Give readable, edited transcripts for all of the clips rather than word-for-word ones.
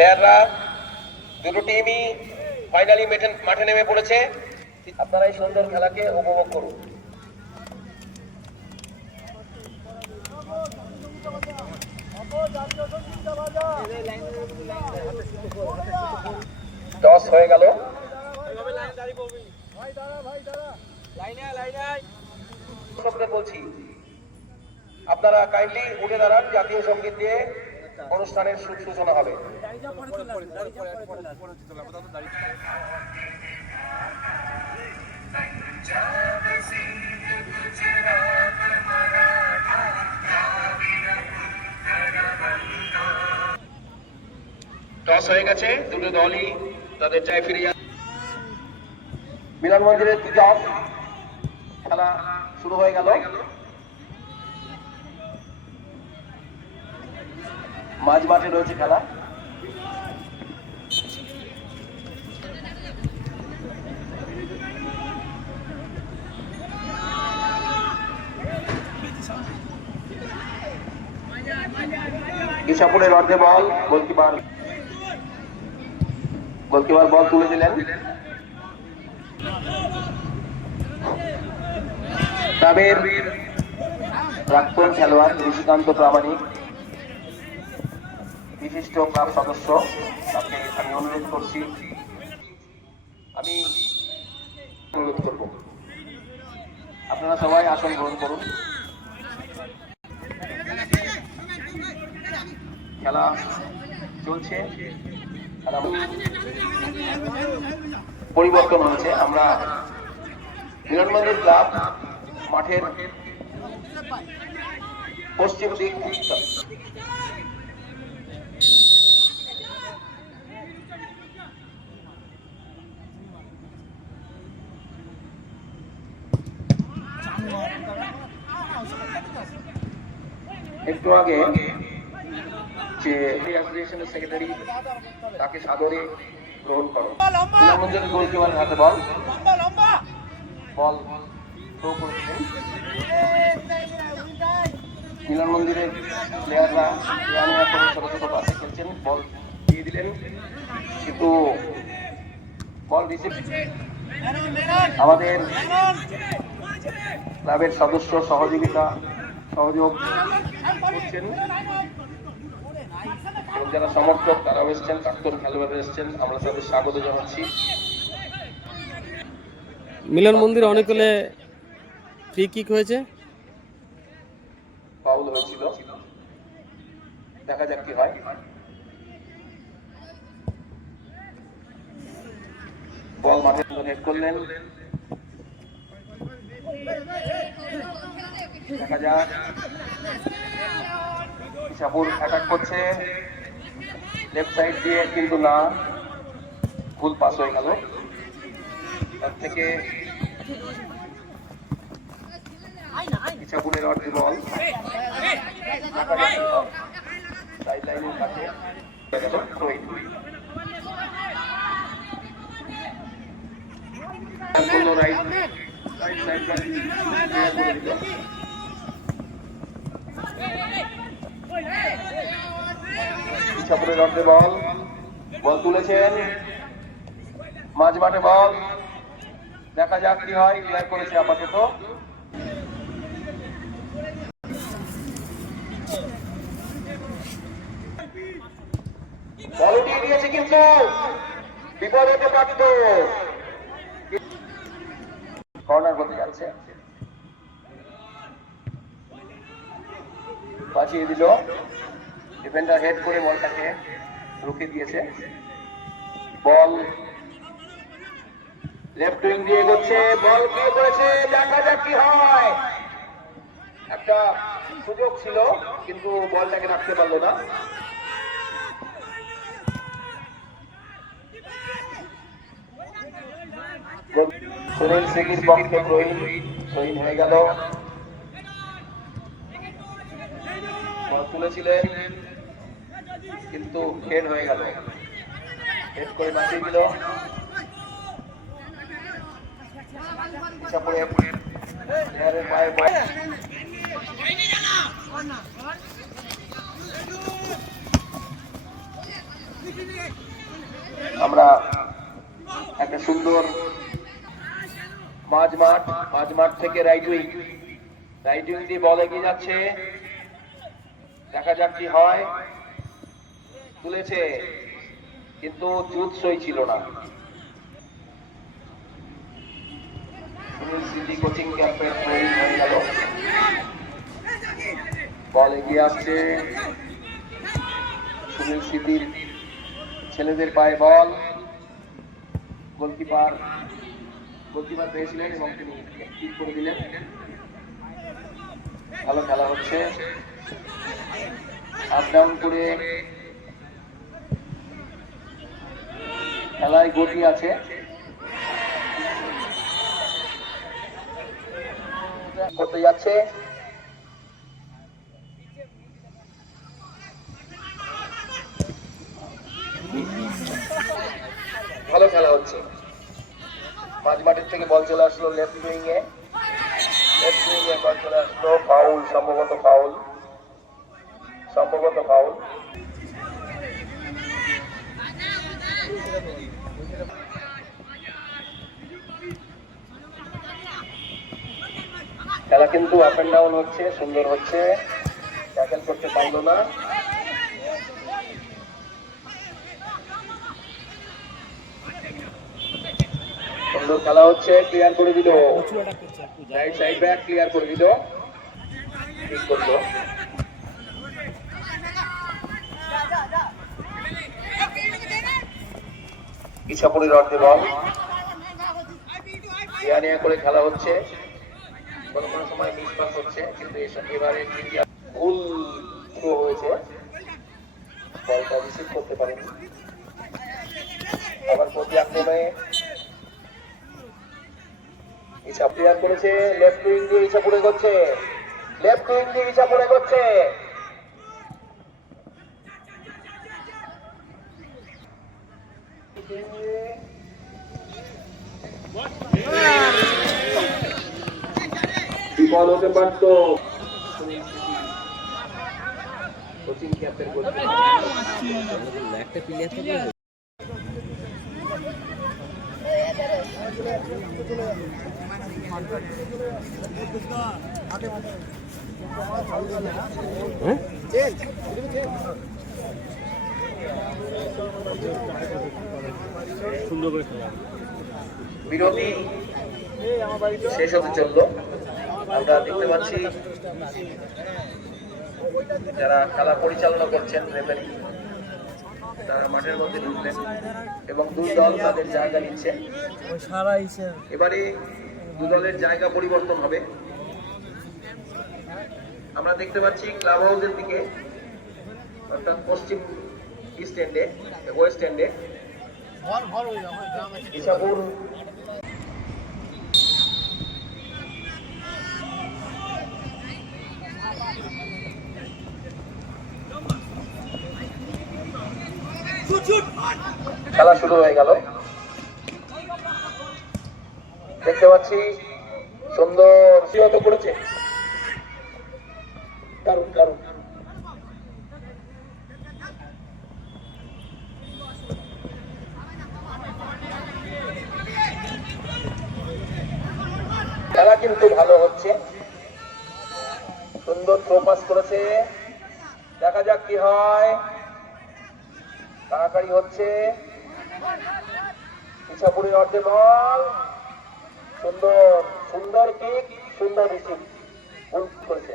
প্লেয়াররা দুটো টিমই ফাইনালি মাঠে নেমে পড়েছে। আপনারা এই সুন্দর খেলাকে উপভোগ করুন। টস হয়ে গেল। বলছি আপনারা কাইন্ডলি উঠে দাঁড়ান, জাতীয় সঙ্গীত দিয়ে অনুষ্ঠানের সূচনা হবে। টস হয়ে গেছে, দুটো দলই তাদের চায় ফিরে মিলন মন্দিরের টস খেলা শুরু হয়ে গেল। মাঝ মাঠে রয়েছে খেলা। ইসাপুরের অর্ধে বল, গোলকিপার বল তুলে দিলেন। ক্লাবের প্রাক্তন খেলোয়াড় ঋষিকান্ত প্রামাণিক, বিশিষ্ট ক্লাব সদস্য, তাকে আমি অনুরোধ করছি, আমি অনুরোধ করব আপনারা সবাই আসন গ্রহণ করুন। খেলা চলছে, পরিবর্তন হয়েছে। আমরা মিলন মন্দির ক্লাব মাঠের পশ্চিম দিক একটু আগে যে অ্যাসোসিয়েশনের সেক্রেটারি তাকে সাদরে গ্রহণ করো। গোলকিপার হাতে বল থ্রো করেছিলেন। মিলন মন্দিরের প্লেয়াররা ছোট ছোট পাশে খেলছেন, বল দিয়ে দিলেন, কিন্তু বল রিসিভ আমাদের ক্লাবের সদস্য সহযোগ করছেন এবং যারা সমর্থক তারাও এসছেন, প্রাক্তন খেলোয়াড় এসছেন, আমরা তাদের স্বাগত জানাচ্ছি। মিলন মন্দির অনেকগুলো ফ্রি কিক হয়েছে, ফাউল হয়েছিল, দেখা যাক কি হয়। বল মাঠে হেড করলেন, দেখা যাক। ইসাপুর অ্যাটাক করছে লেফট সাইড দিয়ে, কিন্তু না, ভুল পাস হয়ে গেল। তার থেকে ইসাপুরের অর্ধে বল সাইড লাইনের কাছে ইসাপুরের অর্ধে বল তুলেছেন, মাঝ মাঠে বল, দেখা যাক কি হয়। ক্লিয়ার করেছে আপাতত। বল উঠিয়ে দিয়েছে, কিন্তু বিপদ হতে পারত। কর্নার করতে যাচ্ছে, বাঁচিয়ে দিল। ডিফেন্ডার হেড করে বলটাকে রুখে দিয়েছে। বল লেফট উইং দিয়ে এগোচ্ছে, বল গিয়ে করেছে, দেখা যাক কি হয়। একটা সুযোগ ছিল, কিন্তু বলটাকে রাখতে পারলো না। সুনীল সিংয়ের পক্ষে শহীদ হয়ে গেল। বল তুলেছিলেন, কিন্তু হেড হয়ে গেল, হেড করে বাঁচিয়ে দিল। পায়ে মাঝ মাঠ থেকে রাইট উইং দিয়ে বল এগিয়ে যাচ্ছে, দেখা যাক কি হয়। তুলেছে কিন্তু জুত সই ছিল না। সিটি কোচিং ক্যাম্পের ট্রেনিং হয়ে গেল, বল এগিয়ে আসছে, সুনীল সিদ্দির ছেলেদের পায়ে বল, গোলকিপার পেয়েছিলেন এবং তিনি ঠিক করে দিলেন। ভালো খেলা হচ্ছে, আপ ডাউন করে খেলায় গতি আছে। করতে যাচ্ছে, ভালো খেলা হচ্ছে। মাঝ মাঠের থেকে বল চলে আসলো লেফট উইং এ বল চলে আসলো, ফাউল, সম্ভবত ফাউল। খেলা কিন্তু আপ এন্ড ডাউন হচ্ছে, সুন্দর হচ্ছে, ট্যাকেল করতে পারলো না। সুন্দর খেলা হচ্ছে, ক্লিয়ার করে দিল, রাইট সাইড ব্যাক ক্লিয়ার করে দিল, ঠিক করলো। ইছাপুরের অর্ধে বল, নেয়া করে খেলা হচ্ছে, কোনো কোনো সময় মিস পাস হচ্ছে, কিন্তু এবারে ভুল থ্রো হয়েছে, বলটা রিসিভ করতে পারেনি। আবার প্রতি আক্রমণে ক্লিয়ার করেছে, লেফট উইং দিয়ে ইছাপুর এগোচ্ছে, বিফল হতে পারত কোচিং ক্যাম্পের একটা প্লেয়ার থাকলে বিরতি শেষ হতে চললো। আমরা দেখতে পাচ্ছি যারা খেলা পরিচালনা করছেন রেফারি, তারা মাঠের মধ্যে ঢুকলেন এবং দুই দল তাদের জায়গা নিচ্ছে। এবারে দু দলের জায়গা পরিবর্তন হবে। আমরা দেখতে পাচ্ছি ক্লাব হাউসের দিকে, অর্থাৎ পশ্চিম ওয়েস্ট এন্ডে ইছাপুর খেলা শুরু হয়ে গেল। দেখতে পাচ্ছি সুন্দর সিহত করেছে, দারুণ দারুণ। খেলা কিন্তু ভালো হচ্ছে, সুন্দর থ্রো পাস করেছে, দেখা যাক কি হয়। তাড়াতাড়ি হচ্ছে, ইছাপুরের অর্ধে বল, সুন্দর কিক, সুন্দর রিসিভ করেছে।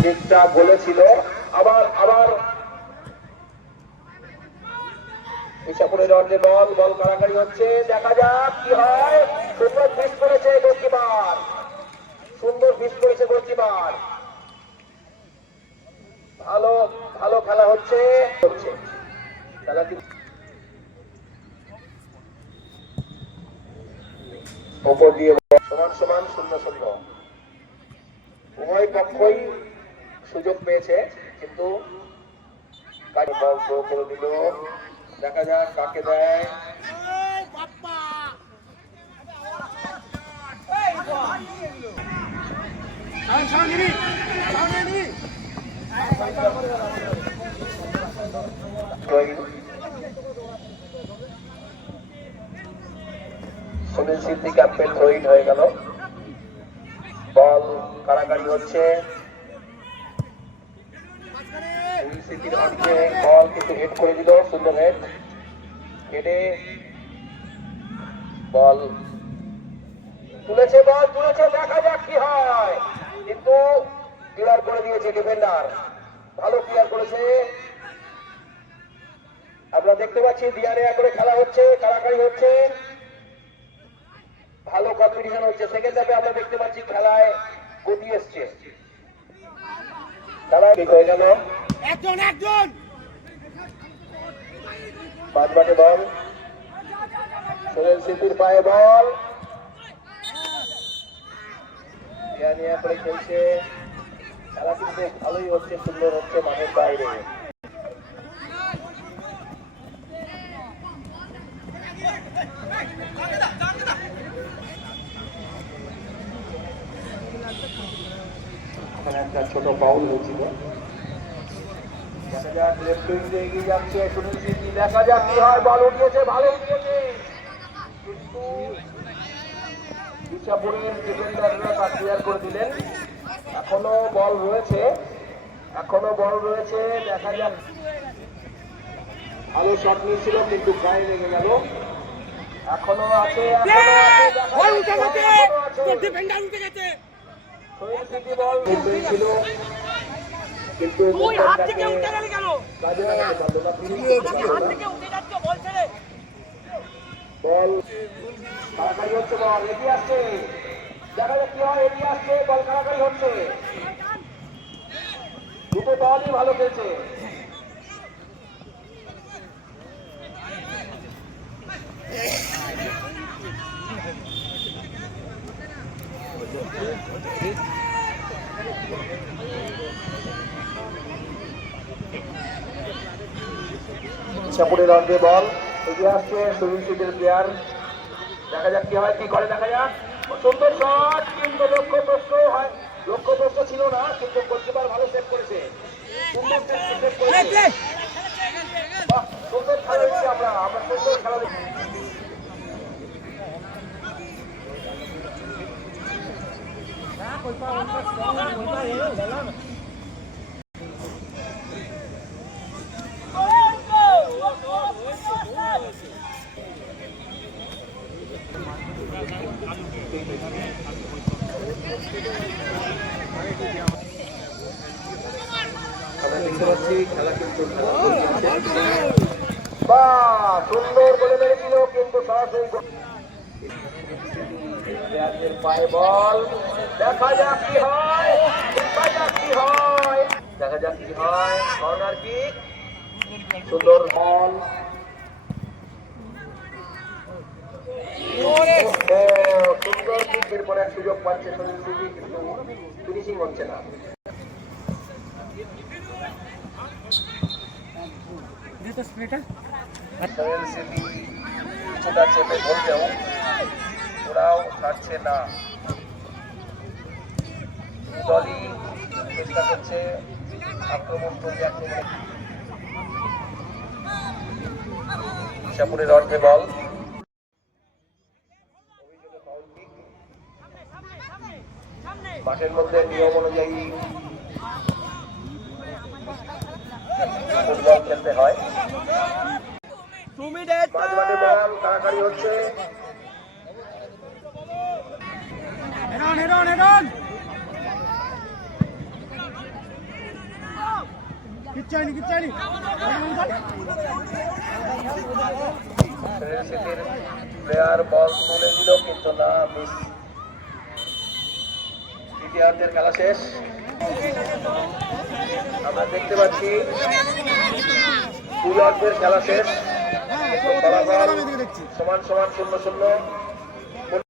কিকটা বলেছিল, আবার ইছাপুরের অর্ধে বল কাড়াকাড়ি হচ্ছে, দেখা যাক কি হয়। সুন্দর মিস করেছে গোলকিপার, ভালো খেলা হচ্ছে। খেলা ওপর দিয়ে সমান 0-0, উভয় পক্ষই সুযোগ পেয়েছে, কিন্তু বল থ্রো করে দিল, দেখা যাক কাকে দেয়। সুনীল সিদ্ধি ক্যাম্পের থ্রোইন হয়ে গেল। বল কারাকারি হচ্ছে, সুনীল সিদ্ধির অনেকে বল কিন্তু হেড করে দিল, সুন্দর হেড। হেডে বল তুলেছে, বল তুলেছে, দেখা যাক কি হয়, কিন্তু ক্লিয়ার করে দিয়েছে ডিফেন্ডার, ভালো ক্লিয়ার করেছে। আমরা দেখতে পাচ্ছি দিয়ারে করে খেলা হচ্ছে, কারাকারি হচ্ছে, ভালো কম্পিটিশন হচ্ছে। সেকেন্ড হাফে আমরা দেখতে পাচ্ছি খেলায় গতি এসছে, খেলায় ঠিক হয়ে গেল। একজন পাঁচ বাটে বল, সুনীল সিদ্ধির পায়ে বল, নিয়ে করে খেলছে। খেলা কিন্তু ভালোই হচ্ছে, সুন্দর হচ্ছে মাঠের বাইরে। একটা ছোট বাউল হয়েছিল, দেখা যাক লেফট উইংয়ে এগিয়ে যাচ্ছে সুনীল সিদ্ধি, দেখা যাক কি হয়। বল উঠিয়েছে, ভালো উঠিয়েছে, কিন্তু ইচ্ছাপুরের ডিফেন্ডাররা তা ক্লিয়ার করে দিলেন। এখনো বল রয়েছে, এখনো বল রয়েছে, দেখা যাক। ভালো শট নিয়েছিল কিন্তু গায়ে লেগে গেল। এখনো আছে, ছিল কিন্তু বল কারাকারি হচ্ছে, বল এগিয়ে আসছে, দেখা যাক কি হয়। এগিয়ে আসছে, বল কারাকারি হচ্ছে, দুটো দলই ভালো খেলছে। ইচ্ছাপুরের অর্ধে বল এগিয়ে আসছে সুনীল সিদ্ধের প্লেয়ার, দেখা যাক কি হয়, কি করে, দেখা যাক। সুন্দর শট, কিন্তু লক্ষ্যভ্রষ্ট হয়, লক্ষ্যভ্রষ্ট ছিল না, কিন্তু গোলকিপার ভালো সেভ করেছে, সুন্দর সেভ করেছে। সুন্দর খেলা দেখছি আমরা সুন্দর খেলা দেখছি। আমরা দেখতে পাচ্ছি খেলা কিন্তু সুন্দর বলে মেরেছিল, কিন্তু সরাসরি পায়ে বল, দেখা যাক কি হয়, দেখা যাক কি হয়, দেখা যাক কি হয়। কর্নার কিক, সুন্দর বল, সুন্দর কিক। এরপরে এক সুযোগ পাচ্ছে সুনীল সিদ্ধি, কিন্তু ফিনিশিং হচ্ছে না। সুনীল সিদ্ধি কিছুটা চেপে ধরলেও ওরাও ছাড়ছে না, দলই চেষ্টা করছে আক্রমণ করতে। ইচ্ছাপুরের অর্ধে বল, মাঠের মধ্যে নিয়ম অনুযায়ী ফুটবল খেলতে হয়। মাঝমাঠে বল কারাকারি হচ্ছে, প্লেয়ার বল তুলে দিল, কিন্তু না, মিস। দ্বিতীয়ার্ধের খেলা শেষ, আমরা দেখতে পাচ্ছি দুই অর্ধের খেলা শেষ, ফলাফল সমান 0-0।